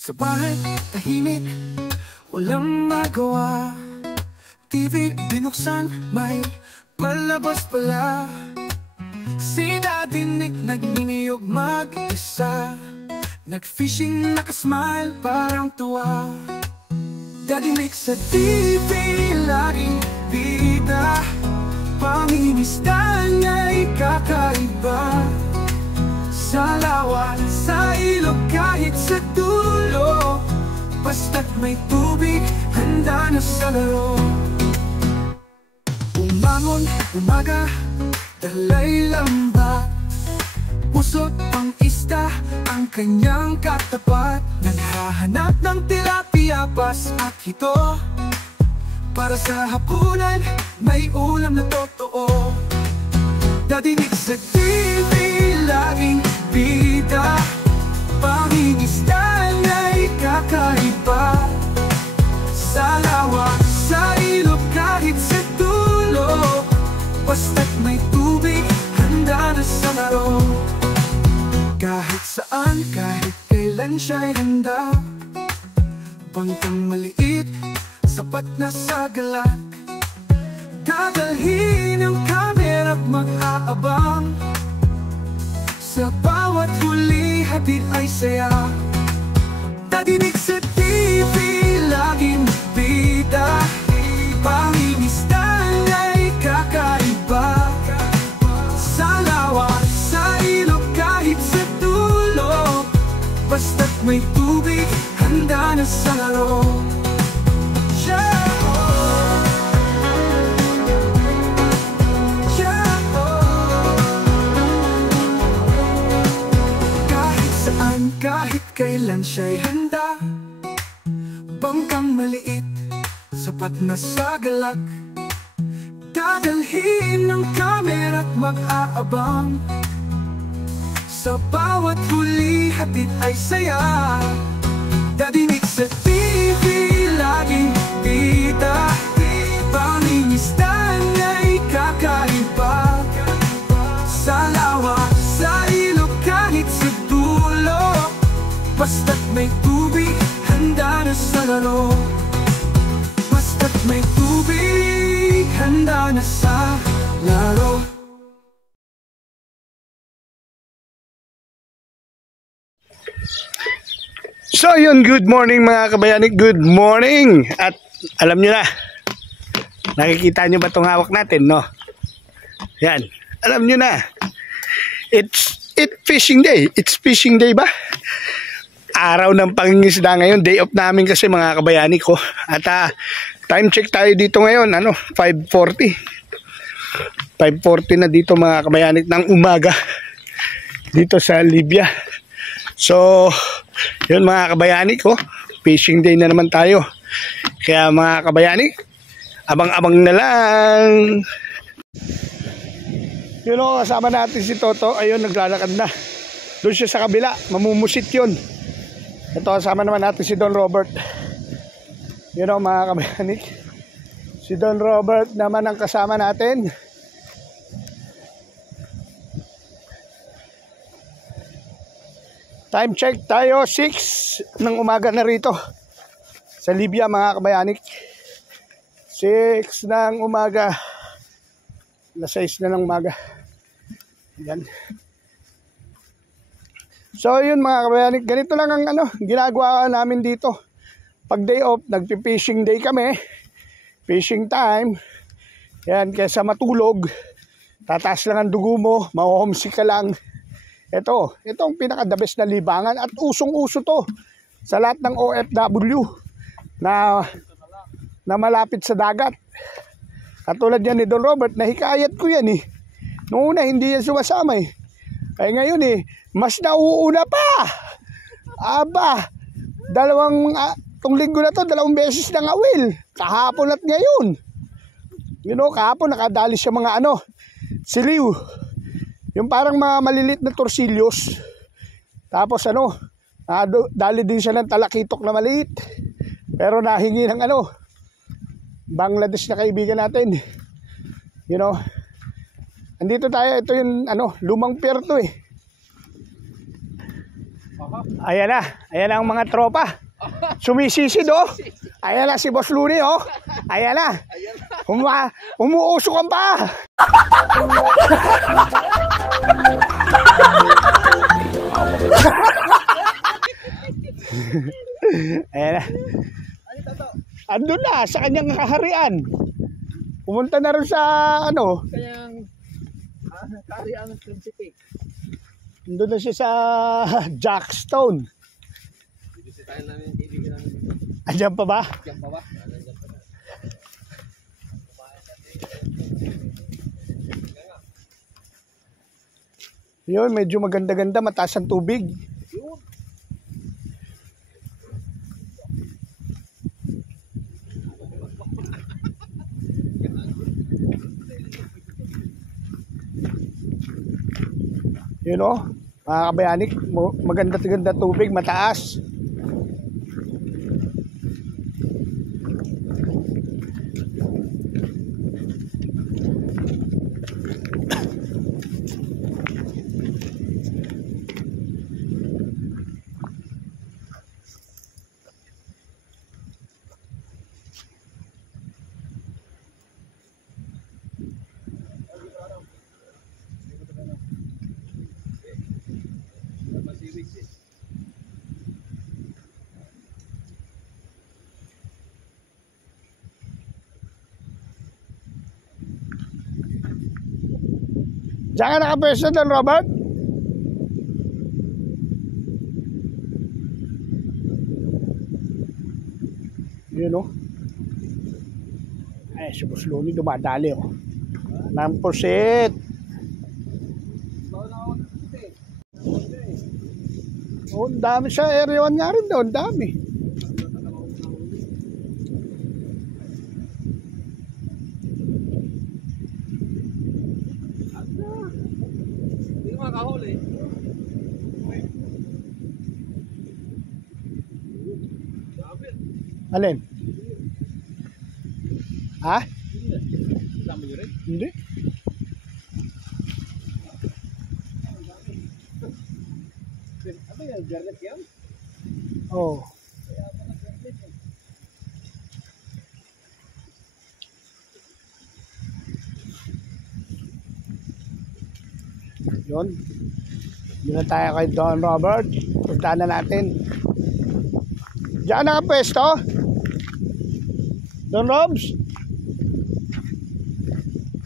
Sa bahay, tahimik, walang magawa. TV binuksan, may palabas pala. Sinadinig, nagniniyog mag-isa. Nag-fishing, nakasmile, parang tuwa. Dadinig sa TV, laging bida. Pangingisda niya'y kakaiba. Sa lawan, sa ilog, kahit sa dulo, basta't may tubig, handa na sa laro. Umangon, umaga, dalay lamba. Pusot pang isda, ang kanyang katapat. Naghahanap ng tilapia, pas at hito. Para sa hapunan, may ulam na totoo. Dadinig sa TV, laging bida. Pangingisda na'y kakaiba. Sa lawa, sa ilog, kahit sa dulo, basta't may tubig, handa na sa laro. Kahit saan, kahit kailan siya'y handa. Bangkang maliit, sapat na sa galak. Dadalhin ang kamera't mag-aabang. Sa bawat huli, hatid ay saya. Dadinig sa TV, laging bida. Pangingisda na'y kakaiba. Sa lawa, sa ilog, kahit sa dulo, basta't may tubig, handa na sa laro. Kahit kailan siya'y handa. Bangkang maliit, sapat na sa galak. Dadalhin ng kamera't mag-aabang. Sa bawat huli, hatid ay saya. Dadinig sa TV, laging bida. Pangingisda na'y kakaiba. Sa lawa, sa ilog, kahit sa dulo, basta't may tubig, handa na sa laro. Basta't may tubig, handa na sa laro. So yun, good morning mga kabayanik, good morning. At alam nyo na, nakikita nyo ba itong hawak natin, no? Yan, alam nyo na, it's fishing day. It's fishing day ba? Araw ng pangingisda ngayon, day off namin kasi mga kabayani ko. At time check tayo dito ngayon, 5:40 na dito mga kabayani ng umaga dito sa Libya. So yun mga kabayani ko, fishing day na naman tayo. Kaya mga kabayani, abang-abang na lang. Yun o, kasama natin si Toto. Ayun, naglalakad na. Doon siya sa kabila, mamumusit yun. Ito, kasama naman natin si Don Robert. Yun o mga kabayanik, si Don Robert naman ang kasama natin. Time check tayo, 6 ng umaga na rito sa Libya mga kabayanik. 6 ng umaga, alas 6 na ng umaga. Yan. So yun mga kabayanik, ganito lang ang ginagawa namin dito. Pag day off, nagpi-fishing day kami. Fishing time. Yan, kaysa matulog, tataas lang ang dugo mo, ma-homesick ka lang. Itong pinaka-the best na libangan at usong-uso to sa lahat ng OFW na malapit sa dagat. Katulad yan ni Don Robert, nahikayat ko yan eh. Noong una, hindi yan sumasama eh. Kaya ngayon eh, mas nauuna pa. Aba, itong linggo na to, 2 beses na ngawil. Kahapon at ngayon. You know, kahapon nakadali siya mga siliw. Yung parang mga malilit na torsilyos. Tapos dali din siya ng talakitok na maliit. Pero nahingi ng Bangladesh na kaibigan natin. You know, andito tayo, ito yung lumang pier to eh. Ayan na. Ayan na ang mga tropa. Sumisisid oh. Ayan na si Boss Looney oh. Ayan na. Umuusok ang pa. Ayan na. Andun na sa kanyang kaharian. Pumunta na rin sa ano. Kanyang kaharian ng prinsipe. Andun na siya sa Jackstone. Bisitahin namin yung kaibigan namin. Andiyan pa ba? Diyan pa ba? Nandiyan pa na. Yun, medyo maganda-ganda, mataas ang tubig. Yun o, mga kabayanik, maganda-ganda tubig, mataas. Diyan ka nakapwesto doon, Robert? Yun o. Ay, si Boss Looney dumadali o. Nampusit. Oh, ang dami sa area 1 nga rin doon, dami. Hindi ko makahuli. Alin? Ha? Kasama nyo rin? Hindi. Ano yan? Garnet yan? Oh. Yun. Yun na tayo kay Don Robert. Puntaan na natin. Diyan nakapwesto? Don Robs?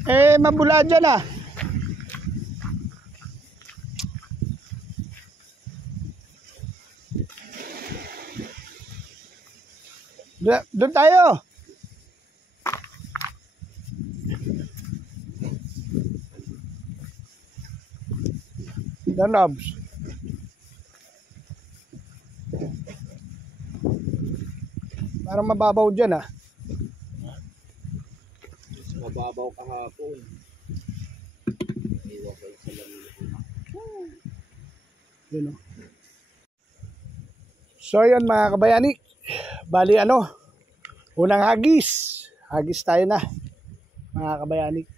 Eh, mabula dyan ah. Doon tayo. Don Robs. Parang mababaw dyan ah. Mababaw kahapon. Iwan ko sa lamig. Yun o. So yun mga kabayanik. Bali ano. Unang hagis. Hagis tayo na. Mga kabayanik.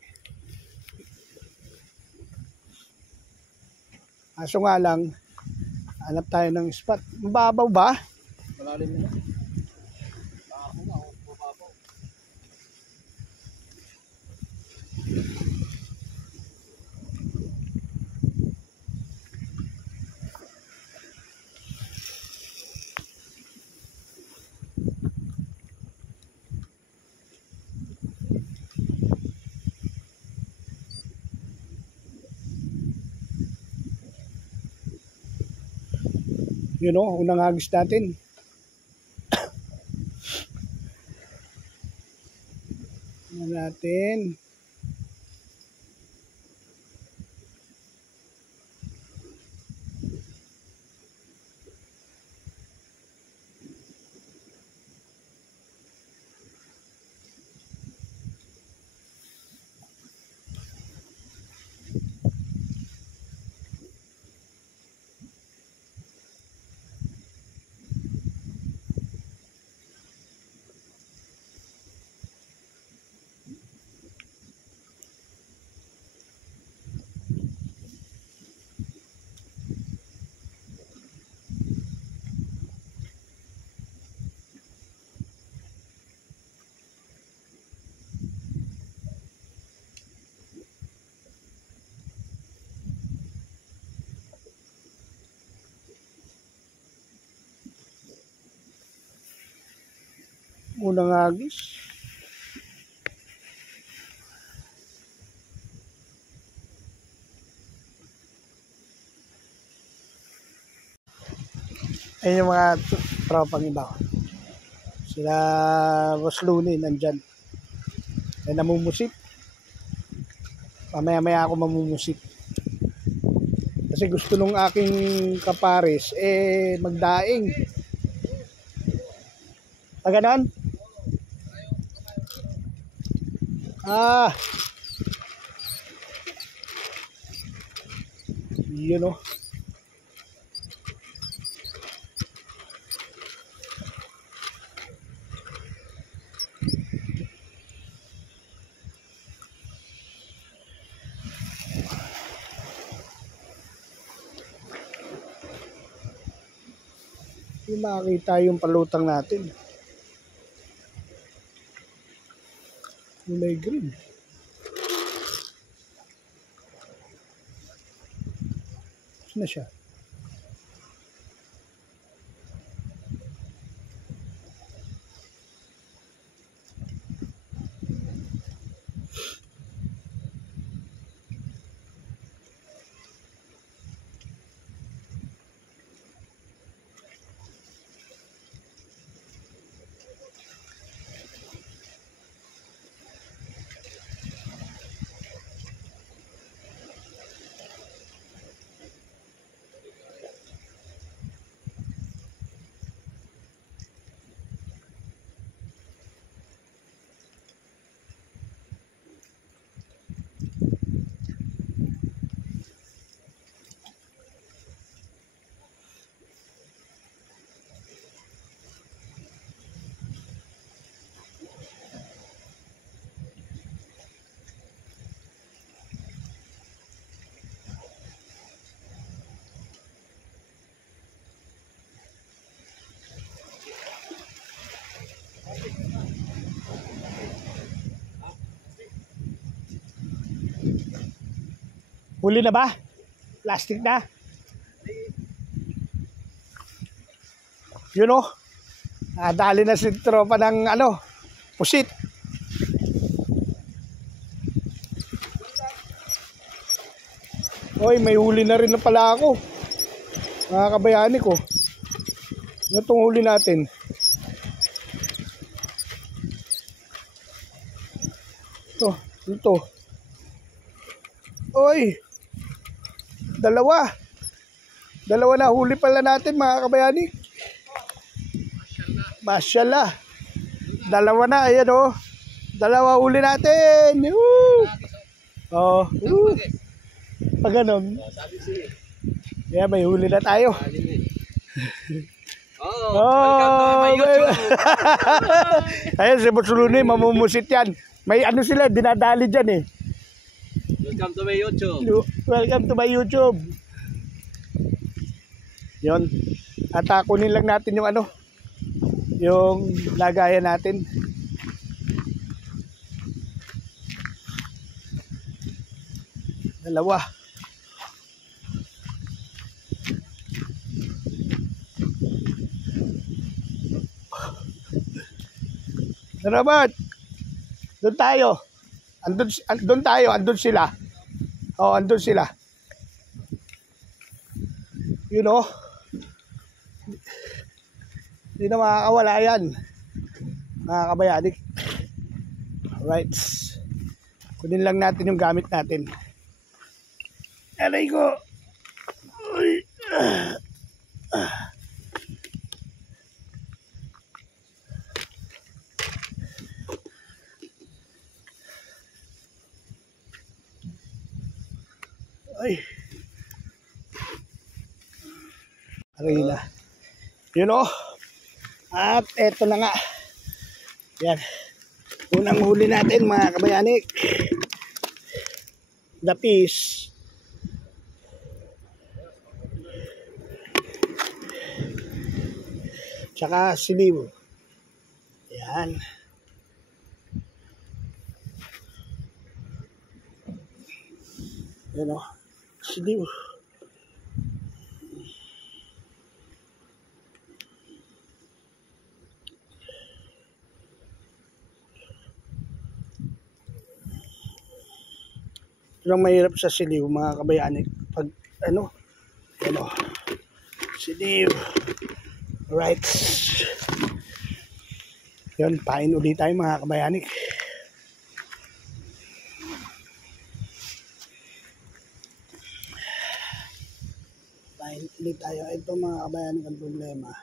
Aso nga lang. Hanap tayo ng spot. Mababaw ba? Malalim nila. Ako nga, mababaw. Yun o, unang hagis natin. Tingnan natin. Unang agis. Ayun yung mga tropang iba. Sila Boss Looney nandyan. Ay namumusit. Mamaya-maya ako mamumusit. Kasi gusto nung aking kapares magdaing. Ganon? Yun o. Hindi makakita yung palutang natin. Kulay green. Saan na siya? Huli na ba? Plastic na? Yun o. Nadali na si tropa ng pusit. Oy, may huli na rin na pala ako. Mga kabayani ko. Ano itong huli natin? Ito. Oy! Dalawa na huli pala natin mga kabayani. Masyaallah. Dalawa na, ayan o. Dalawa huli natin. Pag ganon. Kaya may huli na tayo. Welcome to my YouTube. Ayan si Boss Looney, mamumusit yan. May sila, dinadali dyan eh. Welcome to my YouTube. Welcome to my YouTube. Yun. At kunin lang natin yung yung lagayan natin. Dalawa. Robert, doon tayo. Andun tayo, andun sila. Andun sila. You know? Hindi na makakawala yan. Mga kabayani. Alright. Kunin lang natin yung gamit natin. Aray ko. Uy. Ay. Aray na. You know? At eto na nga. Yan. Unang huli natin mga kabayani. The fish. Tsaka siliw. Yan. Yan o. Siliw. Yun ang mahirap sa siliw, mga kabayani. Pag ano, siliw. Right. Yun, pain ulit tayo mga kabayani. Pain ulit tayo. Ito mga kabayani ang problema.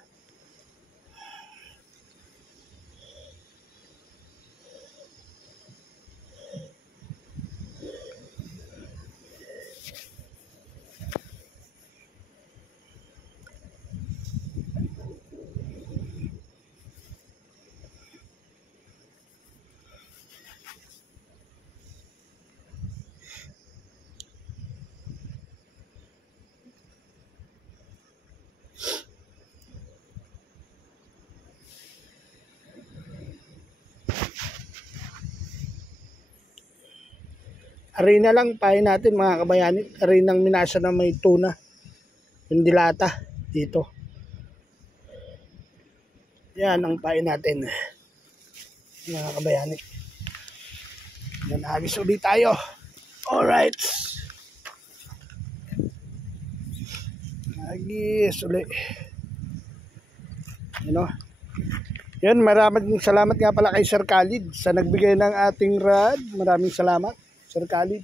Arena lang pain natin mga kabayani. Arinang minasa na may tuna. Yung dilata dito. Yan ang pain natin mga kabayani. Yan, agis ulit tayo. Alright. Agis ulit. Yan, maraming salamat nga pala kay Sir Khalid sa nagbigay ng ating rod. Maraming salamat Sir Khalid.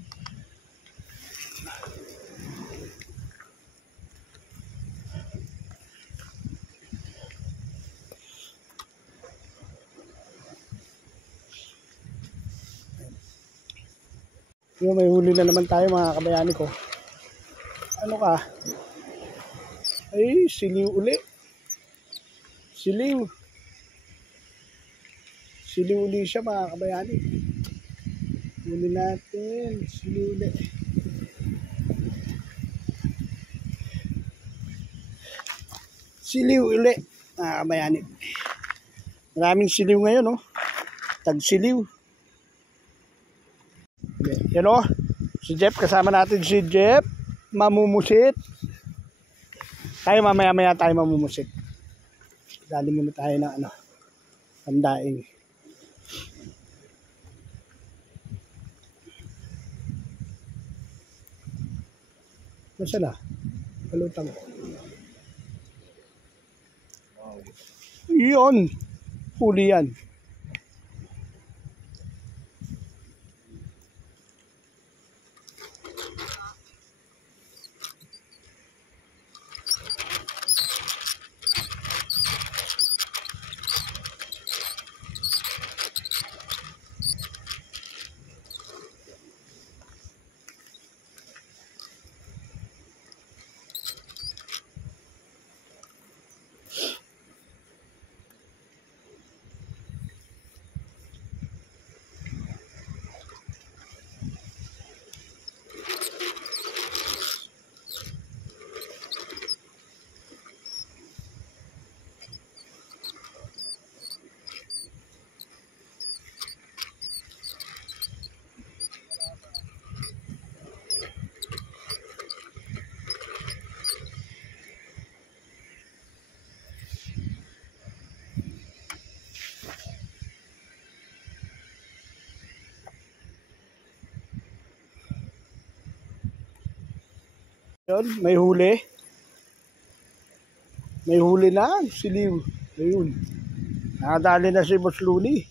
Yung may huli na naman tayo mga kabayani ko. Ano ka? Ay, siliw uli. Siliw. Siliw uli siya mga kabayani. Huli natin. Siliw uli. Siliw uli mga kabayani. Maraming siliw ngayon, no? Tag-siliw. Yan o, si Jeff, kasama natin si Jeff, mamumusit. Tayo mamaya tayo mamumusit. Dali muna tayo na pandaing. Nasaan na? Palutang. Yun, huli yan. Yun, may huli. May huli na, siliw. Ayun. Nakadali na si Boss Luli.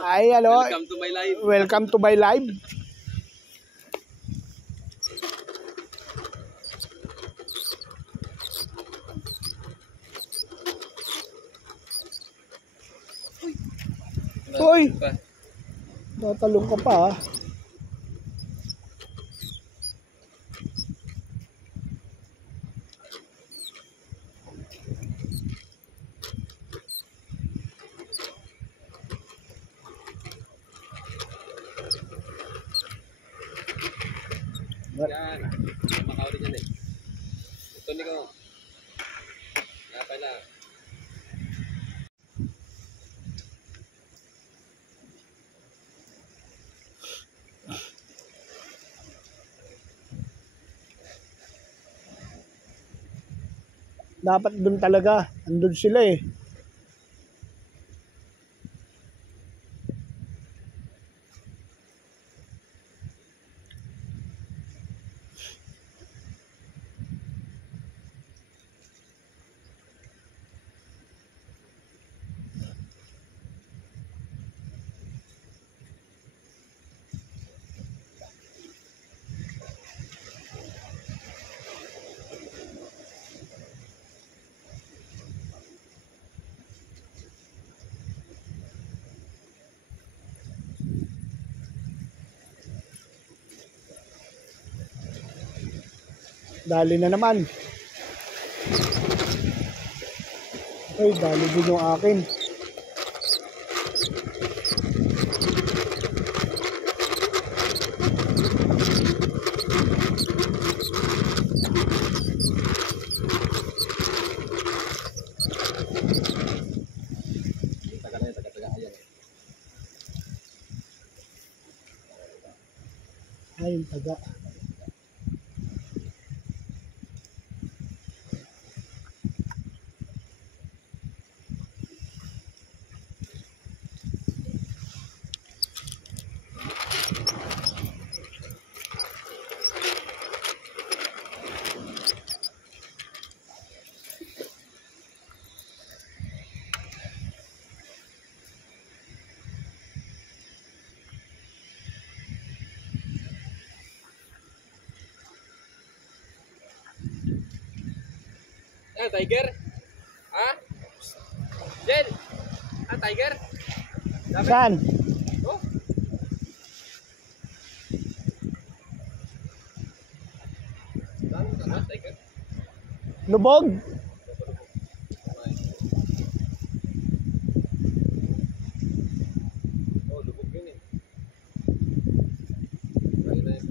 Ay, hello. Welcome to my live. Welcome to my live. Hoy! Tatalong ka pa, ha? Yan. Makawin dyan eh. Ito ni ko. Nga pala. Dapat dun talaga. Andun sila eh. Dali na naman. Ay, dali din yung akin. Taga na yun, taga-taga. Ayan. Ay, yung taga. Ah, tiger? Ha? Jen! Ah, tiger? Dami? Saan? Oh. Dami ka na, tiger? Lubog? Oh, lubog yun eh. Ayun na yung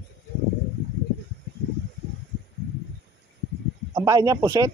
Ang bahay niya, puset.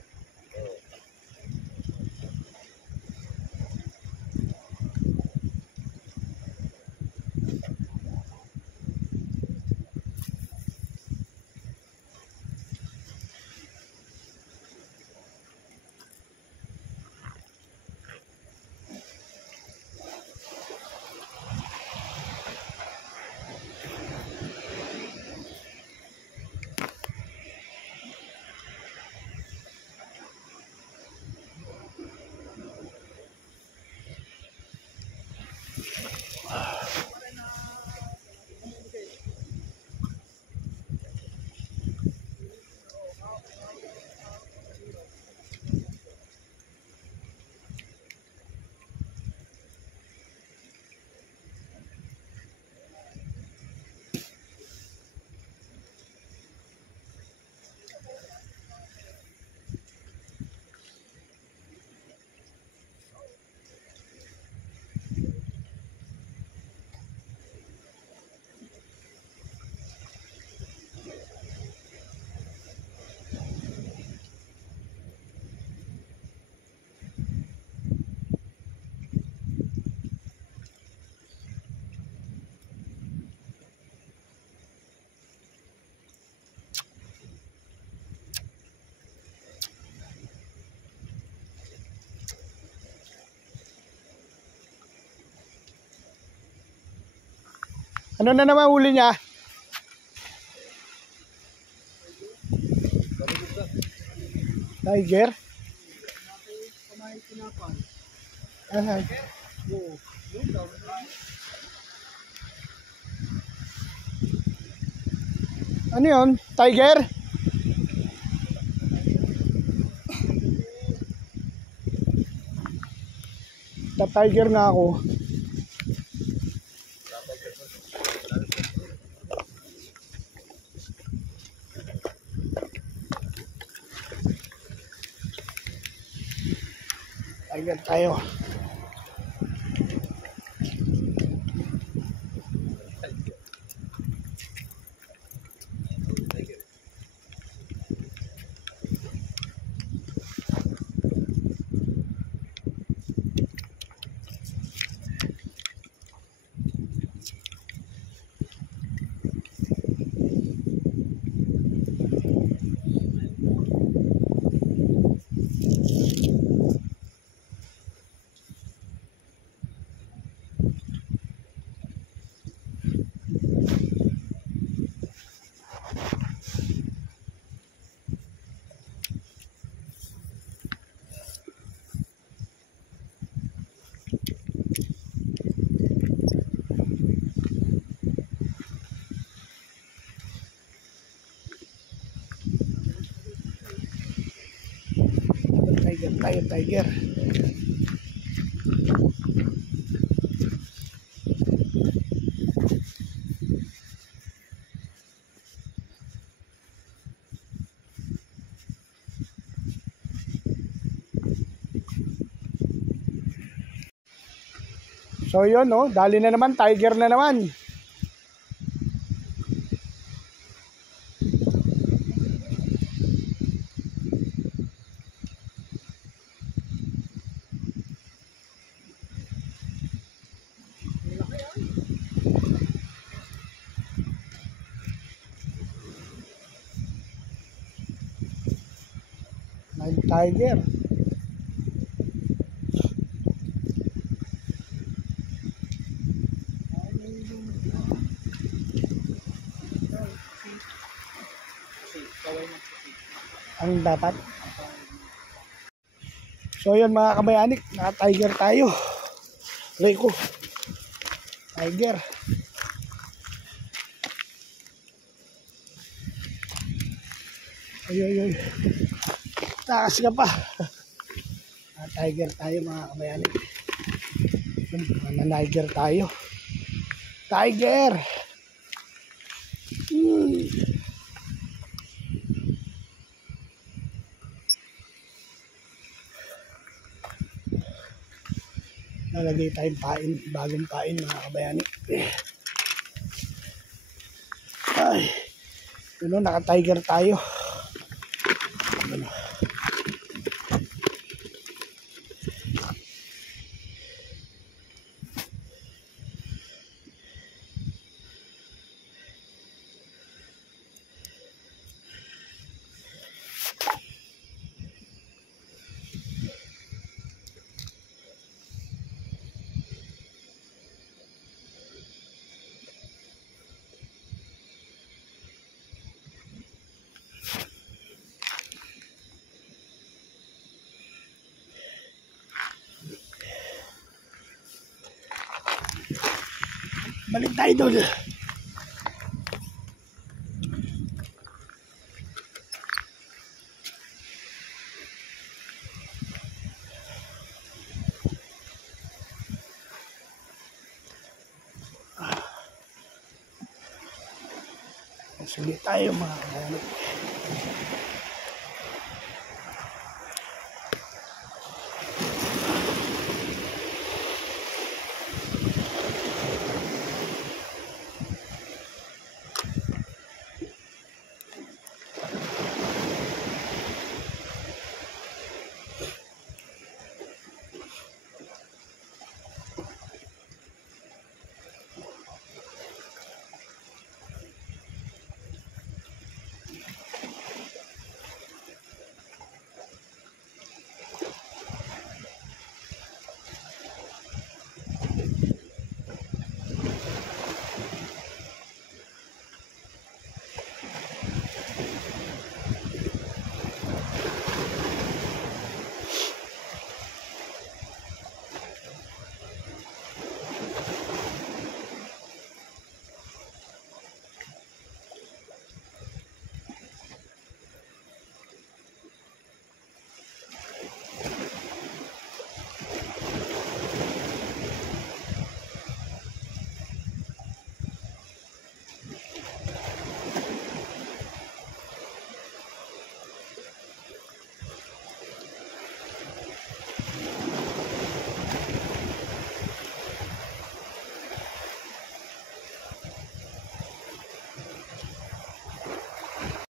Ano na naman huli niya? Tiger? Aha. Ano yun? Tiger? Ta-tiger nga ako. Tiger tayo. Tiger tayo, tiger. So yun, no? Dali na naman, tiger na naman. Night tiger. Ang dapat. So yun mga kabayanik, naka-tiger tayo. Rico. Tiger. Ay. Takas ka pa. Naka-tiger tayo mga kabayanik. Naka-tiger tayo. Tiger. Nalagay tayong pain, bagong pain mga kabayani. Ay, yun o, naka-tiger tayo. Ano. Balik tayo doon. Sige tayo mga kabayanik.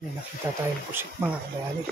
May nakita tayong pusit mga kabayanik.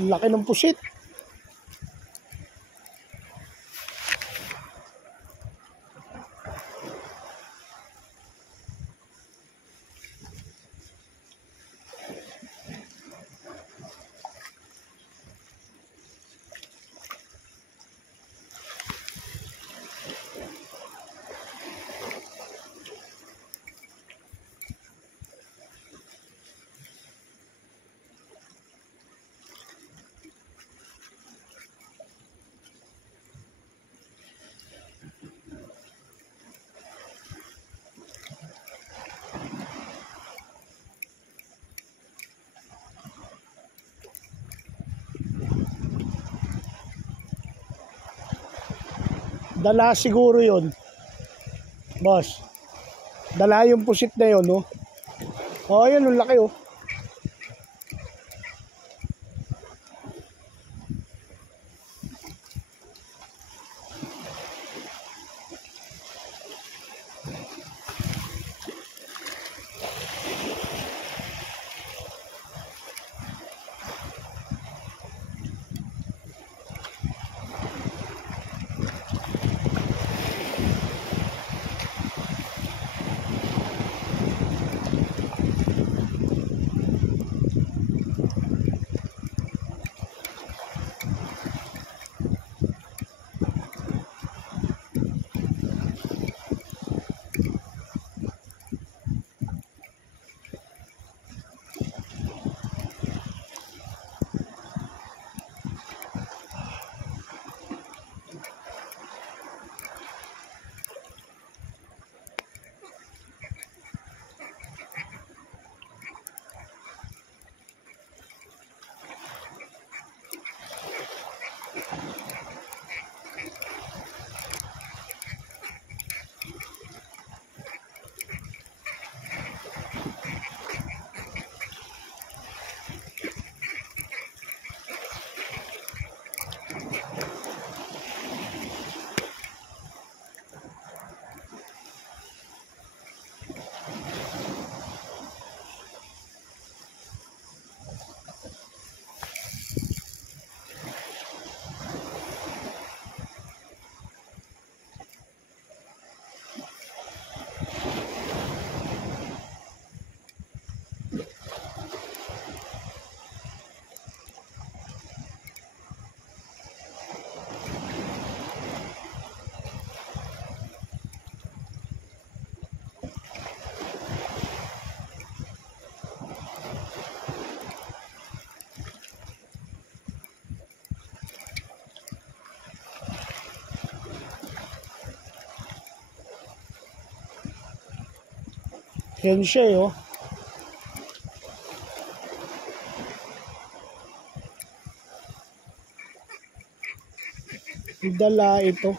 Laki ng pusit. Dala siguro yun. Boss. Dala yung pusit na yun, no? Oh, yun, ang laki, oh. Yan siya, oh. Dala ito.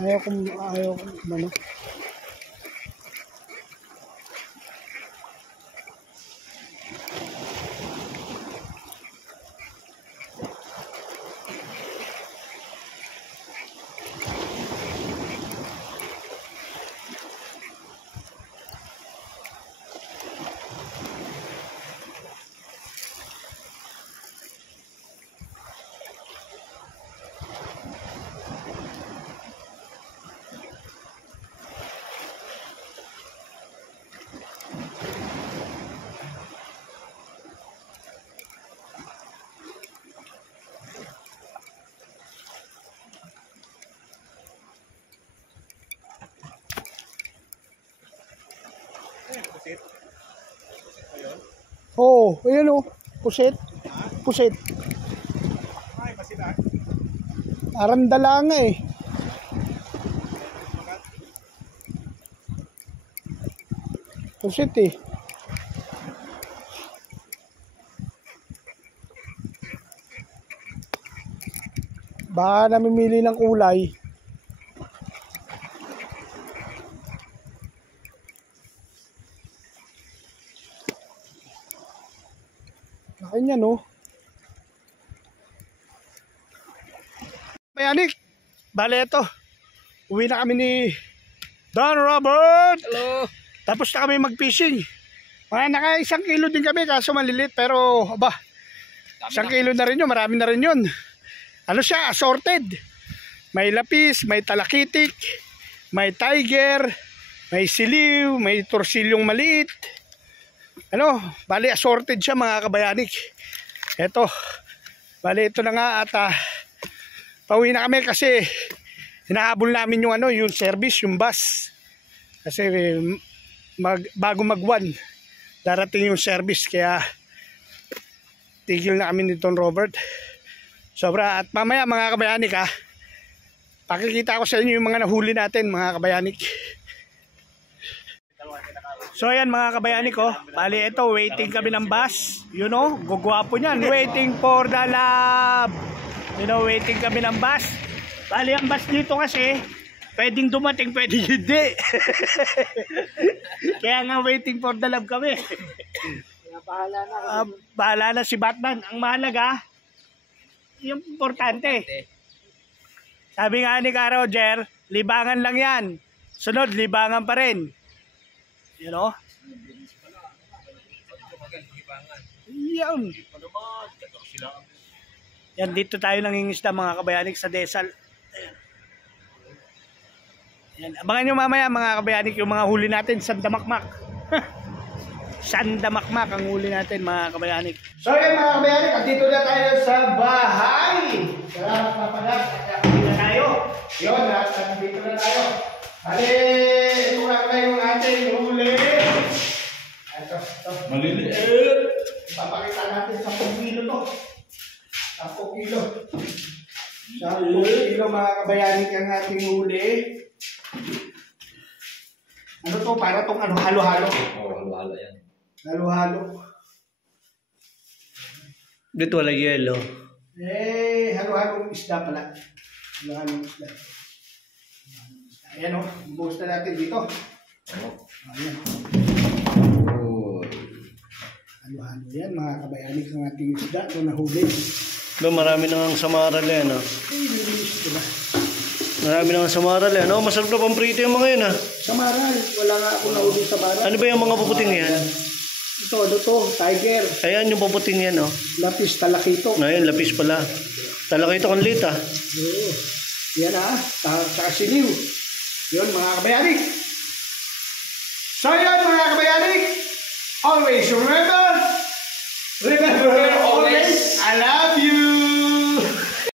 Ayaw kong ano. Oh, ayan, oh. Pusit. Pusit. Arandala nga, eh. Pusit, eh. Baka namimili ng kulay. Kanya, no? Mayanik, bale ito. Uwi na kami ni Don Robert. Hello. Tapos na kami mag-fishing. Mga naka 1 kilo din kami, kaso malilit. Pero, aba, 1 kilo na rin yun, marami na rin yun. Ano siya, assorted. May lapis, may talakitik, may tiger, may siliw, may torsilyong maliit. Ano, bali assorted siya mga kabayanik. Eto, bali ito na nga at pauwi na kami kasi hinahabol namin yung ano, yung service, yung bus. Kasi bago mag-1 darating yung service kaya tigil na kami nitong Robert. Sobra at mamaya mga kabayanik pakikita ko sa inyo yung mga nahuli natin mga kabayanik. So ayan mga kabayanik bali ito waiting kami ng bus. You know, gugwapo niyan. Waiting for the love. You know, waiting kami ng bus. Bali ang bus dito kasi pwedeng dumating, pwedeng hindi. Kaya nga waiting for the love kami. Bahala na si Batman. Ang mahalaga, yung importante. Sabi nga ni Ka Roger, libangan lang yan. Sunod, libangan pa rin. You know? Yan. Yan, dito tayo nangingisda mga kabayanik sa Desal. Yan. Abangan nyo mamaya mga kabayanik yung mga huli natin sa Damakmak. Sandamakmak ang huli natin mga kabayanik. So yan mga kabayanik, dito na tayo sa bahay. Salamat na pala. Dito na tayo. Yun, dito na tayo. Bale, ito na yung ating huli. Ito. Maliliit. Papakita natin 10 kilo to. 10 kilo. 10 kilo mga kabayanik ang ating huli. Ano to? Para tong ano, halo-halo. Halo-halo yan. Halo-halo. Dito wala yelo. Halo-halong isda pala. Halo-halong isda. Ayan buhos na natin dito. Ayan. Halo-halo yan mga kabayanik ng ating isda. Ito nahuli. Marami nang samaral yan Marami nang samaral yan. Masarap na pamprito yung mga yan Samaral. Wala nga ako nahuli sa baral. Ano ba yung mga puputing yan? Ito, tiger. Ayan yung puputing yan Lapis, talakito. Ngayon, lapis pala. Talakito kang lit Oo. Yan saka siliw. Yun mga kabayanik. So yan mga kabayanik. Always remember